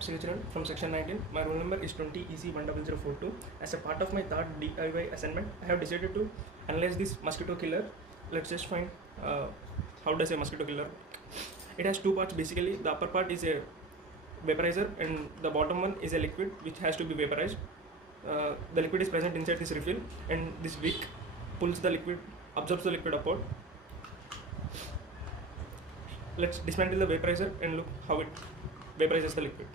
I'm Sivacharan from section 19. My roll number is 20 EC10042. As a part of my third DIY assignment, I have decided to analyze this mosquito killer. Let's just find how does a mosquito killer work. It has two parts basically. The upper part is a vaporizer and the bottom one is a liquid which has to be vaporized. The liquid is present inside this refill and this wick pulls the liquid, absorbs the liquid upward. Let's dismantle the vaporizer and look how it vaporizes the liquid.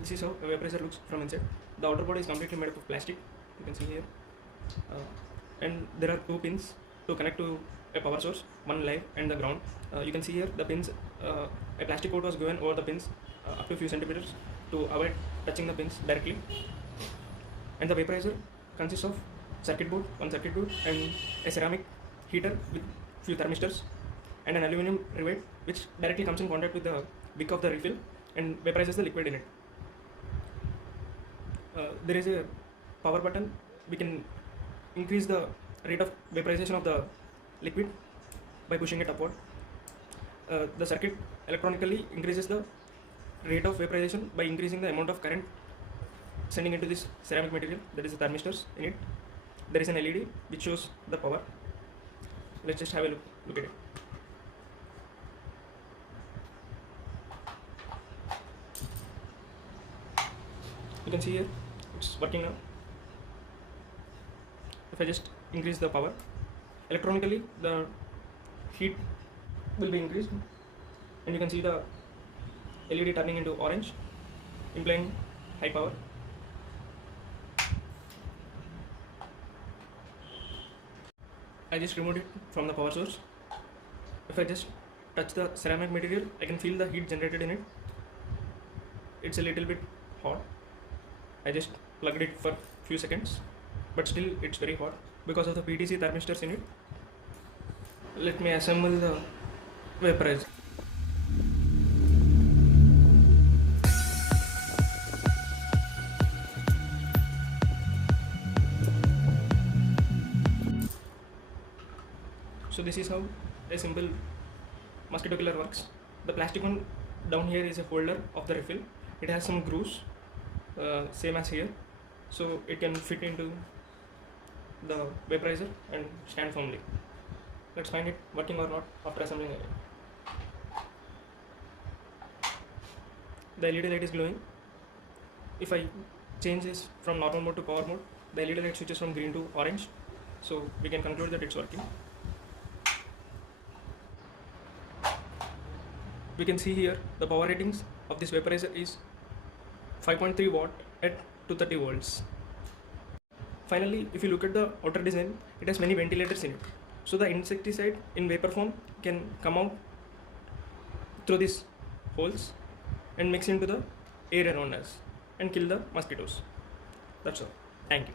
This is how a vaporizer looks from inside. The outer body is completely made up of plastic, you can see here. And there are two pins to connect to a power source, one live and the ground. You can see here the pins, a plastic coat was given over the pins up to a few centimeters to avoid touching the pins directly. And the vaporizer consists of one circuit board and a ceramic heater with few thermistors and an aluminum rivet which directly comes in contact with the wick of the refill and vaporizes the liquid in it. There is a power button. We can increase the rate of vaporization of the liquid by pushing it upward. The circuit electronically increases the rate of vaporization by increasing the amount of current sending into this ceramic material, that is the thermistors in it. There is an LED which shows the power. Let's just have a look at it. You can see here it's working now. If I just increase the power, electronically the heat will be increased and you can see the LED turning into orange, implying high power. I just removed it from the power source. If I just touch the ceramic material, I can feel the heat generated in it. It's a little bit hot. I just plugged it for few seconds, but still it's very hot because of the PTC thermistors in it. Let me assemble the vaporizer. So this is how a simple mosquito killer works. The plastic one down here is a holder of the refill. It has some grooves, same as here, so it can fit into the vaporizer and stand firmly. Let's find it working or not after assembling it. The LED light is glowing. If I change this from normal mode to power mode, the LED light switches from green to orange, so we can conclude that it's working. We can see here the power ratings of this vaporizer is 5.3 watt at 230 volts. Finally, if you look at the outer design, it has many ventilators in it. So the insecticide in vapor form can come out through these holes and mix into the air around us and kill the mosquitoes. That's all. Thank you.